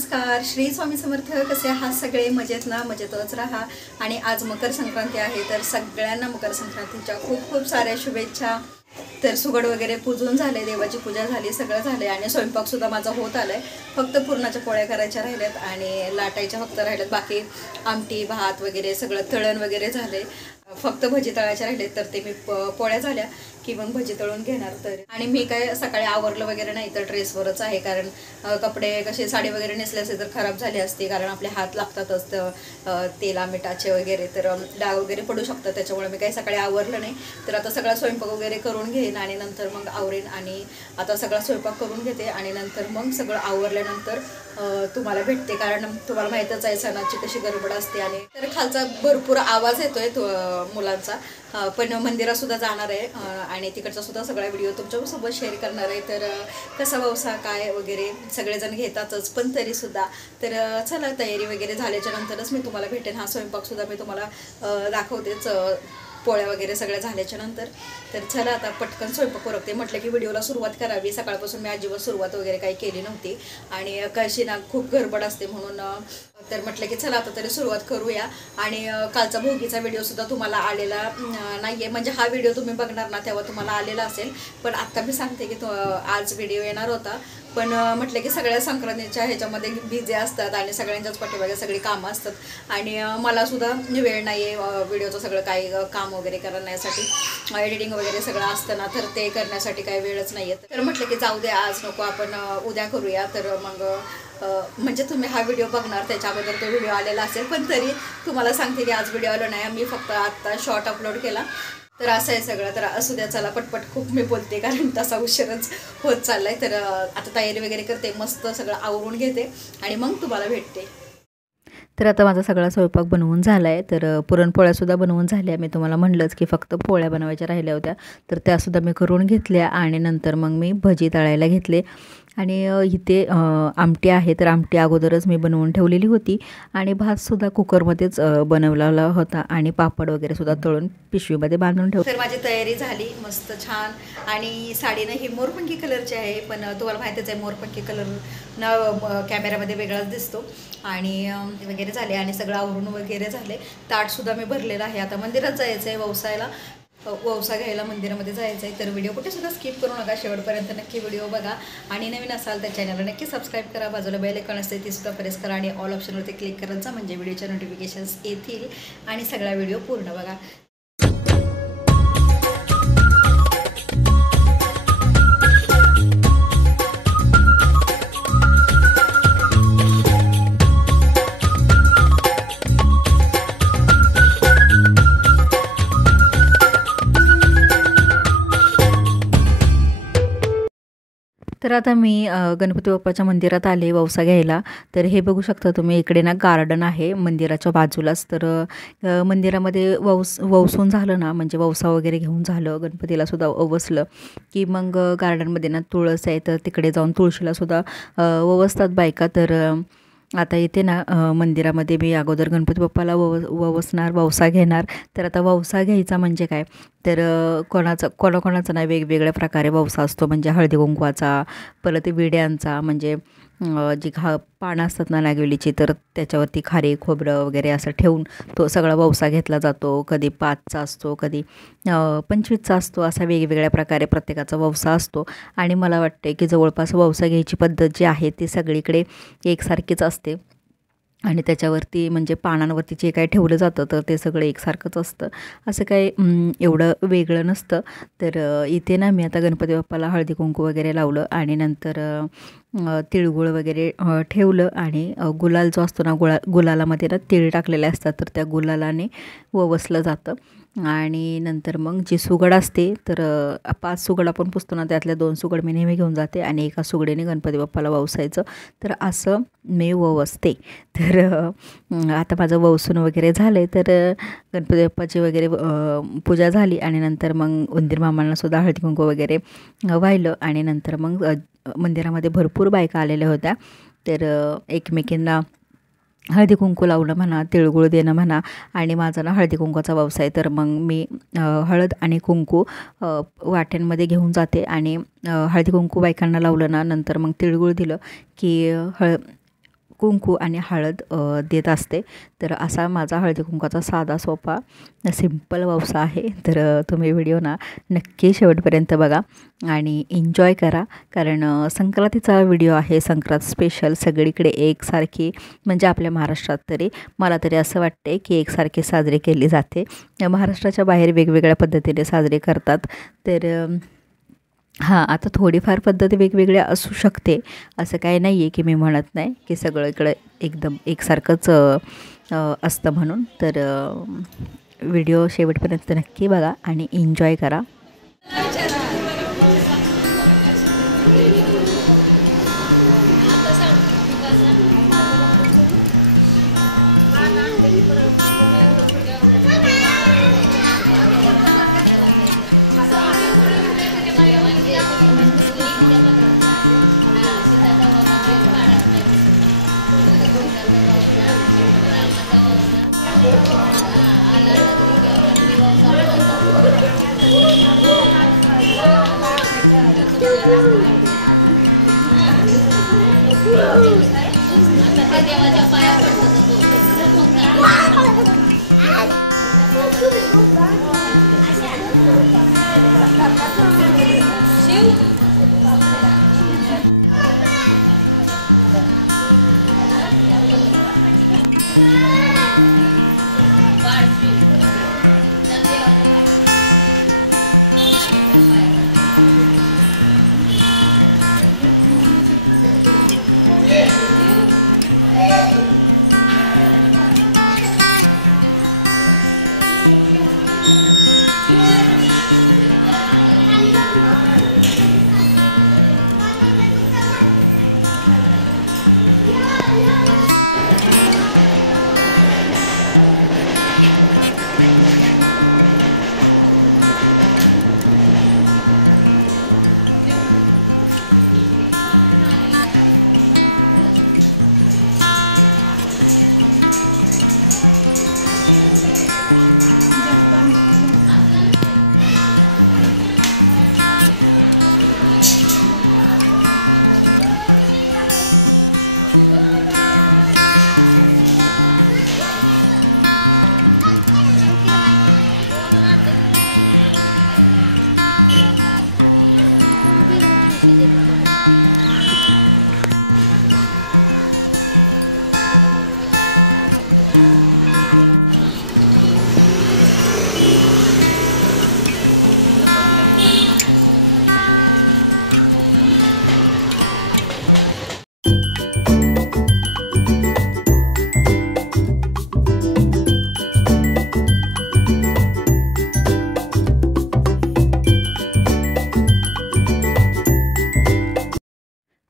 नमस्कार, श्री स्वामी समर्थ. कसे आहात सगळे? मजेत ना? मजेतच राहा. आणि आज मकर संक्रांती आहे, तर सगळ्यांना मकर संक्रांतीच्या खूप खूप साऱ्या शुभेच्छा. तर सुगड वगैरे पूजून झाले, देवाची पूजा झाली, सगळं झाले आणि स्वयंपाकसुद्धा माझा होत आलाय. फक्त पुरणाच्या पोळ्या करायच्या राहिल्यात आणि लाटायच्या फक्त राहिल्यात. बाकी आमटी भात वगैरे सगळं तळण वगैरे झाले. फक्त भजी तळायच्या राहिलेत, तर ते मी पोळ्या झाल्या की मग भजी तळून घेणार. तर आणि मी काय सकाळी आवरलं वगैरे नाही, तर ड्रेसवरच आहे. कारण कपडे कसे साडी वगैरे नेसले असेल तर खराब झाले असते, कारण आपले हात लागतातच तेला मिठाचे वगैरे, तर डाग वगैरे पडू शकतात. त्याच्यामुळे मी काही सकाळी आवरलं नाही. तर आता सगळा स्वयंपाक वगैरे करून घेईन आणि नंतर मग आवरेन. आणि आता सगळा स्वयंपाक करून घेते आणि नंतर मग सगळं आवरल्यानंतर तुम्हाला भेटते. कारण तुम्हाला माहीतच आहे सणाची कशी गडबड असते. आणि तर खालचा भरपूर आवाज येतोय मुलांचा, पण मंदिरातसुद्धा जाणार आहे आणि तिकडचा सुद्धा सगळा व्हिडिओ तुमच्यासोबत शेअर करणार आहे. तर कसा व्यवसाय काय वगैरे सगळेजण घेतातच, पण तरीसुद्धा तर चला, तयारी वगैरे झाल्याच्या नंतरच मी तुम्हाला भेटेन. हा स्वयंपाकसुद्धा मी तुम्हाला दाखवतेच, पोळ्या वगैरे सगळ्या झाल्याच्या नंतर. तर चला आता पटकन स्वयंपाक करते. म्हटलं की व्हिडिओला सुरुवात करावी. सकाळपासून मी अजिबात सुरुवात वगैरे काही केली नव्हती आणि कशी ना खूप गडबड असते म्हणून तर म्हटलं की चला आता तरी सुरुवात करूया. आणि कालचा भोगीचा व्हिडिओसुद्धा तुम्हाला आलेला नाही आहे, म्हणजे हा व्हिडिओ तुम्ही बघणार ना तेव्हा तुम्हाला आलेला असेल. पण आत्ता मी सांगते की आज व्हिडिओ येणार होता, पण म्हटलं की सगळ्या संक्रांतीच्या ह्याच्यामध्ये बिझी असतात आणि सगळ्यांच्याच पाठीमागे सगळी कामं असतात आणि मलासुद्धा वेळ नाही आहे व्हिडिओचं सगळं काही काम वगैरे करण्यासाठी. एडिटिंग वगैरे सगळं असतं ना, तर ते करण्यासाठी काही वेळच नाही आहे. तर म्हटलं की जाऊ दे, आज नको, आपण उद्या करूया. तर मग म्हणजे तुम्ही हा व्हिडिओ बघणार त्याच्या अगोदर तो व्हिडिओ आलेला असेल, पण तरी तुम्हाला सांगते की आज व्हिडिओ आलो नाही, मी फक्त आत्ता शॉर्ट अपलोड केला. तर असं आहे सगळं. तर असू द्या, चला पटपट, खूप मी बोलते कारण तसा उशीरच होत चाललाय. तर आता तयारी वगैरे करते, मस्त सगळं आवरून घेते आणि मग तुम्हाला भेटते. तर आता माझा सगळा स्वयंपाक बनवून झाला आहे. तर पुरणपोळ्यासुद्धा बनवून झाल्या. मी तुम्हाला म्हटलंच की फक्त पोळ्या बनवायच्या राहिल्या होत्या, तर त्यासुद्धा मी करून घेतल्या. आणि नंतर मग मी भजी तळायला घेतले. आणि इथे आमटी आहे, तर आमटी अगोदरच मी बनवून ठेवलेली होती. आणि भातसुद्धा कुकरमध्येच बनवलेला होता आणि पापड वगैरेसुद्धा तळून पिशवीमध्ये बांधून ठेव. तर माझी तयारी झाली मस्त छान. आणि साडीनं ही मोरपंखी कलरची आहे, पण तुम्हाला माहितीच आहे मोरपंखी कलर न कॅमेऱ्यामध्ये वेगळाच दिसतो. आणि वगैरे झाले आणि सगळं आवरून वगैरे झाले. ताटसुद्धा मी भरलेलं आहे. आता मंदिरात जायचं आहे व्यवसायाला, ववसा घ्यायला मंदिरामध्ये जायचं आहे. तर व्हिडिओ कुठेसुद्धा स्किप करू नका, शेवटपर्यंत नक्की व्हिडिओ बघा. आणि नवीन असाल तर चॅनलला नक्की सबस्क्राईब करा. बाजूला बेल आयकॉन असते तीसुद्धा प्रेस करा आणि ऑल ऑप्शनवरती क्लिक करायचा, म्हणजे व्हिडिओच्या नोटिफिकेशन्स येतील आणि सगळा व्हिडिओ पूर्ण बघा. तर आता मी गणपती बाप्पाच्या मंदिरात आले ववसा घ्यायला. तर हे बघू शकता तुम्ही, इकडे ना गार्डन आहे मंदिराच्या बाजूलाच. तर मंदिरामध्ये ववसून झालं ना, म्हणजे ववसा वगैरे घेऊन झालं, गणपतीलासुद्धा ववसलं की मग गार्डनमध्ये ना तुळस आहे, तर तिकडे जाऊन तुळशीलासुद्धा ववसतात बायका. तर आता इथे ना मंदिरामध्ये मी अगोदर गणपती बाप्पाला ववसणार, ववसा घेणार. तर आता ववसा घ्यायचा म्हणजे काय, तर कोणाकोणाचा नाही वेगवेगळ्या प्रकारे ववसा असतो. म्हणजे हळदी कुंकवाचा, परत विड्यांचा, म्हणजे जी पानं असतात ना नागवेलीची, तर त्याच्यावरती खारी खोबरं वगैरे असं ठेवून तो सगळा ववसा घेतला जातो. कधी 5चा असतो, कधी 25चा असतो. असा वेगवेगळ्या प्रकारे प्रत्येकाचा ववसा असतो. आणि मला वाटते की जवळपास ववसा घ्यायची पद्धत जी आहे ती सगळीकडे एकसारखीच असते. आणि त्याच्यावरती म्हणजे पानांवरती जे काही ठेवलं जातं तर ते सगळं एकसारखंच असतं, असं काही एवढं वेगळं नसतं. तर इथे ना मी आता गणपती बाप्पाला हळदी कुंकू वगैरे लावलं आणि नंतर तिळगुळ वगैरे ठेवलं. आणि गुलाल जो असतो ना, गुलालामध्ये ना तीळ टाकलेले असतात, तर त्या गुलालाने ववसलं जातं. आणि नंतर मग जी सुगड असते, तर 5 सुगड आपण पुसतो ना, त्यातल्या 2 सुगड मी नेहमी घेऊन जाते आणि एका सुगडीने गणपती बाप्पाला ववसायचं. तर असं मी ववसते. तर आता माझं ववसून वगैरे झालं आहे. तर गणपती बाप्पाची वगैरे पूजा झाली आणि नंतर मग उंदीर मामांनासुद्धा हळदी कुंकू वगैरे वाहिलं. आणि नंतर मग मंदिरामध्ये भरपूर बायका आलेल्या होत्या. तर एकमेकींना हळदी कुंकू लावणं म्हणा, तिळगुळ देणं म्हणा. आणि माझा ना हळदी कुंकूचा व्यवसाय, तर मग मी हळद आणि कुंकू वाट्यांमध्ये घेऊन जाते आणि हळदी कुंकू बायकांना लावलं ना, नंतर मग तिळगुळ दिलं की कुंकू आणि हळद देत असते. तर असा माझा हळदी कुंकवाचा साधा सोपा सिंपल वौसा आहे. तर तुम्ही व्हिडिओ ना नक्की शेवटपर्यंत बघा आणि एन्जॉय करा, कारण संक्रांतीचा व्हिडिओ आहे. संक्रांत स्पेशल सगळीकडे एकसारखी, म्हणजे आपल्या महाराष्ट्रात तरी मला तरी असं वाटते की एकसारखी साजरी केली जाते. महाराष्ट्राच्या बाहेर वेगवेगळ्या पद्धतीने साजरे करतात. तर हां, आता थोडीफार पद्धती वेगवेगळ्या असू शकते, असं काही नाही आहे की मी म्हणत नाही की सगळीकडे एकदम एकसारखंच असतं म्हणून. तर व्हिडिओ शेवटपर्यंत नक्की बघा आणि एन्जॉय करा.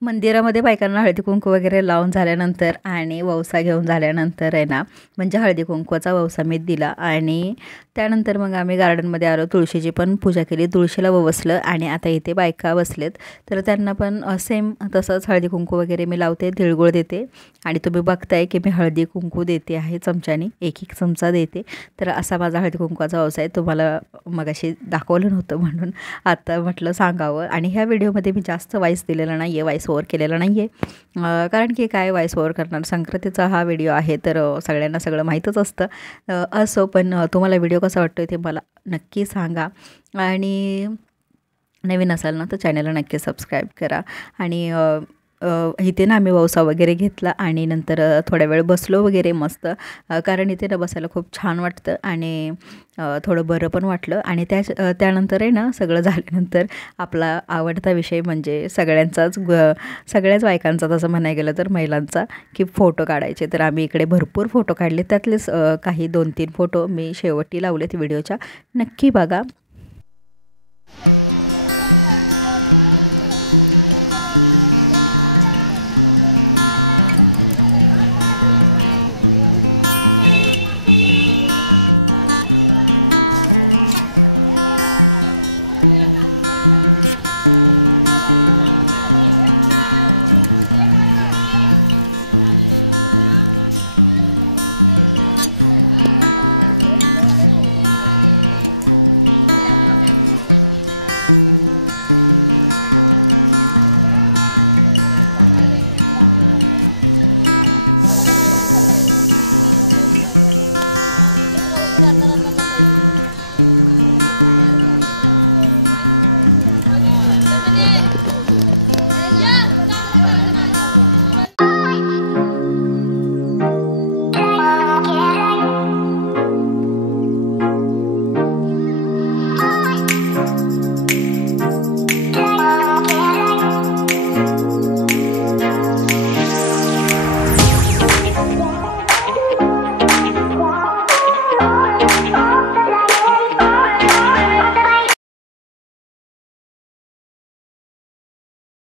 मंदिरामध्ये बायकांना हळदी कुंकू वगैरे लावून झाल्यानंतर आणि वौसा घेऊन झाल्यानंतर आहे ना, म्हणजे हळदी कुंकवाचा वौसा मी दिला आणि त्यानंतर मग आम्ही गार्डनमध्ये आलो. तुळशीची पण पूजा केली, तुळशीला ववसलं आणि आता इथे बायका बसलेत. तर त्यांना पण सेम तसंच हळदी कुंकू वगैरे मी लावते, तिळगुळ देते आणि तुम्ही बघताय की मी हळदी कुंकू देते आहे चमच्याने, एक चमचा देते. तर असा माझा हळदी कुंकवाचा वौसा आहे. तुम्हाला मगाशी दाखवलं नव्हतं म्हणून आता म्हटलं सांगावं. आणि ह्या व्हिडिओमध्ये मी जास्त वॉइस दिलेला नाही आहे, वॉइस ओव्हर केलेला नाही आहे, कारण की काय वॉइस ओव्हर करणार, संक्रांतीचा हा व्हिडिओ आहे तर सगळ्यांना सगळं माहीतच असतं. असो, पण तुम्हाला व्हिडिओ कसा वाटतो ते मला नक्की सांगा आणि नवीन असाल ना तर चॅनलला नक्की सबस्क्राईब करा. आणि इथे ना आम्ही वौसा वगैरे घेतला आणि नंतर थोड्या वेळ बसलो वगैरे मस्त, कारण इथे ना बसायला खूप छान वाटतं आणि थोडं बरं पण वाटलं. आणि त्यानंतर आहे ना सगळं झाल्यानंतर आपला आवडता विषय म्हणजे सगळ्याच बायकांचा तसं म्हणायला गेलं तर महिलांचा, की फोटो काढायचे. तर आम्ही इकडे भरपूर फोटो काढले, त्यातलेच काही 2-3 फोटो मी शेवटी लावलेत व्हिडिओच्या, नक्की बघा.